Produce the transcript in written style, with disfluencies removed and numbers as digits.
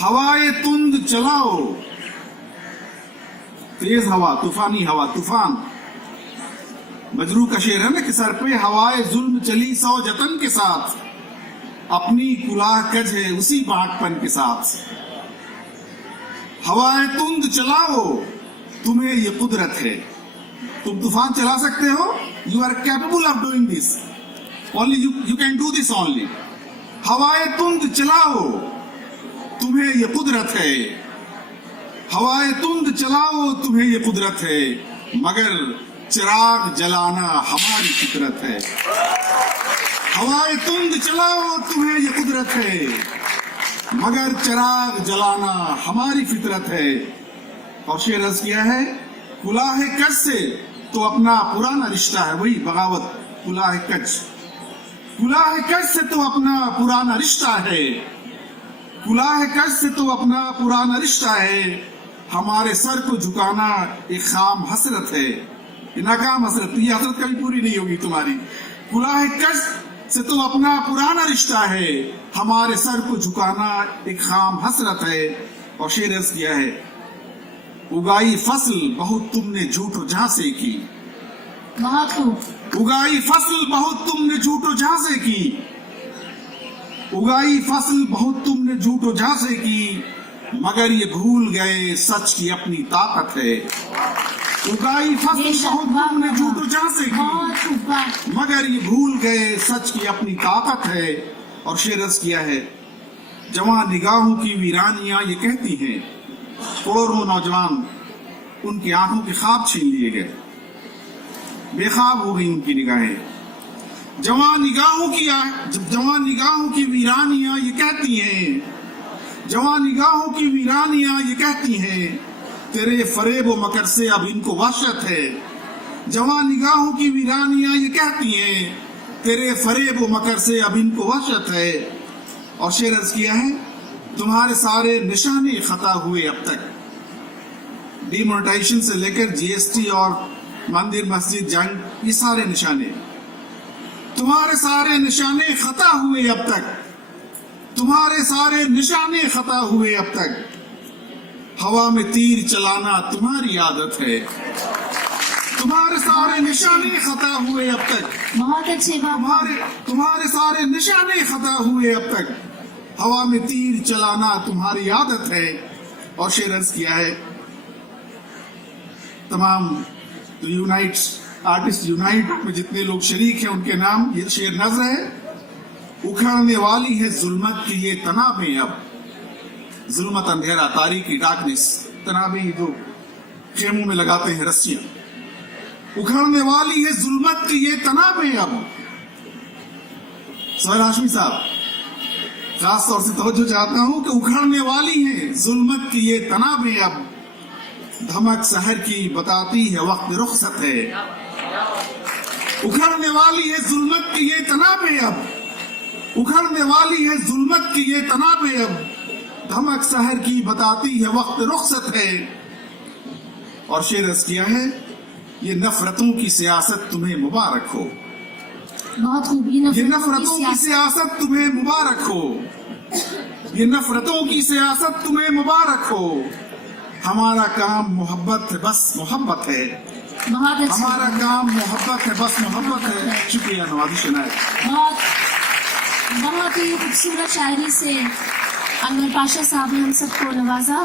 हवाए तुंद चलाओ, तेज हवा, तूफानी हवा, तूफान। मजरू का शेर है ना कि सर पे हवाए जुल्म चली सौ जतन के साथ, अपनी कुलाह कज है उसी बांटपन के साथ। हवाए तुंद चलाओ, तुम्हें ये कुदरत है, तुम तूफान चला सकते हो। You are capable of doing this, only you can do this only. हवाए तुंद चलाओ, तुम्हें ये कुदरत है। हवाए तुंद चलाओ, तुम्हें ये कुदरत है, मगर चिराग जलाना हमारी फितरत है। हवाए तुंद चलाओ, तुम्हें ये कुदरत है, मगर चिराग जलाना हमारी फितरत है। और शेर अर्ज किया है, कुलाह कज से तो अपना पुराना रिश्ता है, वही बगावत। कुलाह कज, कुलाह कज से तो अपना पुराना रिश्ता है, कुलाह कज से तो अपना पुराना रिश्ता है। हमारे सर को झुकाना एक खाम हसरत है, ये नाकाम हसरत, ये हसरत कभी पूरी नहीं होगी तुम्हारी। कुलाह कज से तो अपना पुराना रिश्ता है, हमारे सर को झुकाना एक खाम हसरत है। और शेर अर्ज किया है, उगाई फसल बहुत तुमने झूठो झांसे की, उगाई फसल बहुत तुमने झूठो झांसे की, उगाई फसल बहुत तुमने झूठो झांसे की, मगर ये भूल गए सच की अपनी ताकत है। उगाई फसल बहुत तुमने झूठो झांसे की, मगर ये भूल गए सच की अपनी ताकत है। और शेर अर्ज किया है, जवां निगाहों की वीरानियां ये कहती हैं, करोड़ों नौजवान उनकी आंखों के ख्वाब छीन लिए गए, बेख्वाब हो गई उनकी निगाहें। जवां निगाहों की वीरानियां ये कहती हैं, जवां निगाहों की वीरानियां ये कहती हैं, तेरे फरेब व मकर से अब इनको वहशत है। जवां निगाहों की वीरानियां ये कहती हैं, तेरे फरेब व मकर से अब इनको वहशत है। और शेर अर्ज किया है, तुम्हारे सारे निशाने खता हुए अब तक, डिमोनेटाइजेशन से लेकर जीएसटी और मंदिर मस्जिद जंग, ये सारे निशाने, तुम्हारे सारे निशाने खता हुए अब तक, तुम्हारे सारे निशाने खता हुए अब तक। हवा में तीर चलाना तुम्हारी आदत है, तुम्हारे सारे निशाने खता हुए अब तक। बहुत अच्छे तुम्हारे सारे निशाने खता हुए अब तक, हवा में तीर चलाना तुम्हारी आदत है। और शेर अर्ज किया है, तमाम आर्टिस्ट यूनाइट में जितने लोग शरीक हैं उनके नाम, ये शेर नज़्र है। उखड़ने वाली है जुल्मत की ये तनाबें अब, जुल्मत अंधेरा, तारीकी, डार्कनेस, तनाबें जो खेमों में लगाते हैं रस्सियां। उखड़ने वाली है जुल्मत की ये तनाबें अब। सोहेल हाशमी साहब, खास तौर से तवज्जो चाहता हूं कि उखड़ने वाली है जुल्मत की ये तनाबें अब, धमक सहर की बताती है वक्त रुखसत है। उखड़ने वाली है जुल्मत की ये तनाबें अब, उखड़ने वाली है जुल्मत की ये तनाबें अब, धमक सहर की बताती है वक्त रुखसत है। और शेर अर्ज किया है, ये नफरतों की सियासत तुम्हें मुबारक हो, बहुत खूब। ये नफरतों की सियासत तुम्हें मुबारक हो, ये नफरतों की सियासत तुम्हें मुबारक हो। हमारा काम मोहब्बत है, बस मोहब्बत है, हमारा काम मोहब्बत है, बस मोहब्बत है। शुक्रिया नवाज़ी शनाय। बहुत ही खूबसूरत शायरी से अनवर पाशा साहब ने हम सबको नवाजा।